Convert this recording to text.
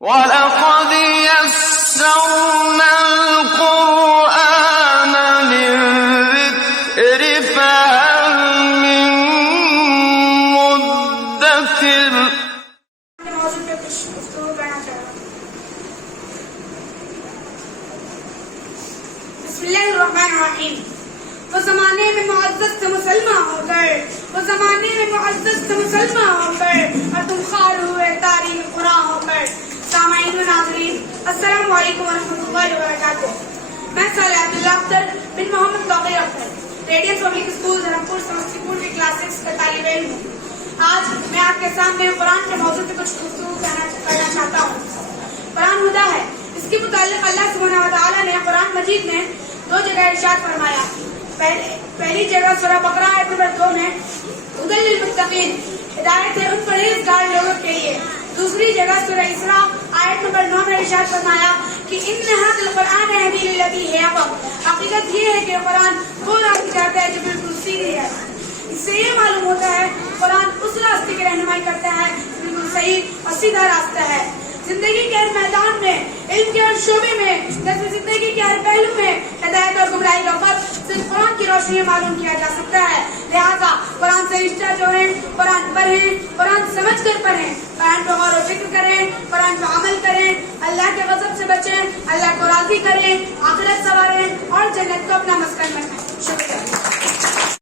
وَلَقَدْ يَسَّرْنَا الْقُرْآنَ لِلذِّكْرِ فَهَلْ مِن مُّدَّكِرٍ۔ موضوع پہ کچھ گفتگو کرنا چاہتا ہوں۔ بسم اللہ الرحمن الرحیم۔ وہ زمانے میں معزز تھے مسلمان ہو گئے، وہ زمانے میں معزز تھے مسلمان ہو گئے، اور تم خوار ہوئے تاریخ قرآن ہو گئے۔ سامعین و ناظرین، السلام علیکم ورحمۃ اللہ وبرکاتہ۔ میں صالح عبداللہ اختر بن محمد توقیر اختر ریڈینٹ پبلک اسکول دھرمپور سمستی پور کی کلاس 6 کا طالب علم ہوں۔ آج میں آپ کے سامنے قرآن کے موضوع پہ کچھ گفتگو کرنا چاہتا ہوں۔ قرآن ہدیٰ ہے، اس کے متعلق اللہ سبحانہ و تعالیٰ نے قرآن مجید میں 2 جگہ ارشاد فرمایا۔ پہلی جگہ سورہ بقرہ آیت نمبر 2 میں ہدی للمتقین، ہدایت ہے ان پرہیزگار لوگوں کے لیے۔ دوسری جگہ سورہ اسراء آیت نمبر 9 میں ارشاد فرمایا کہ ان ھذا القرآن یہدی للتی ہی اقوم۔ حقیقت یہ ہے کہ قرآن وہ راہ دکھاتا ہے جو بالکل سیدھی ہے۔ اس سے یہ معلوم ہوتا ہے قرآن اس راستے کی رہنمائی کرتا ہے بالکل صحیح اور سیدھا راستہ ہے۔ زندگی کے ہر میدان میں، علم کے ہر شعبے میں، زندگی کے ہر پہلو میں ہدایت اور گمراہی کا فرق صرف قرآن کی روشنی میں معلوم کیا جا سکتا ہے۔ لہٰذا قرآن سے رشتہ جو ہے، قرآن پڑھیں، قرآن سمجھ کر پڑھیں، قرآن پہ غور و فکر کریں، قرآن پہ عمل کریں، اللہ کے غضب سے بچیں، اللہ کو راضی کریں، آخرت سنواریں اور جنت کو اپنا مسکن بنائیں۔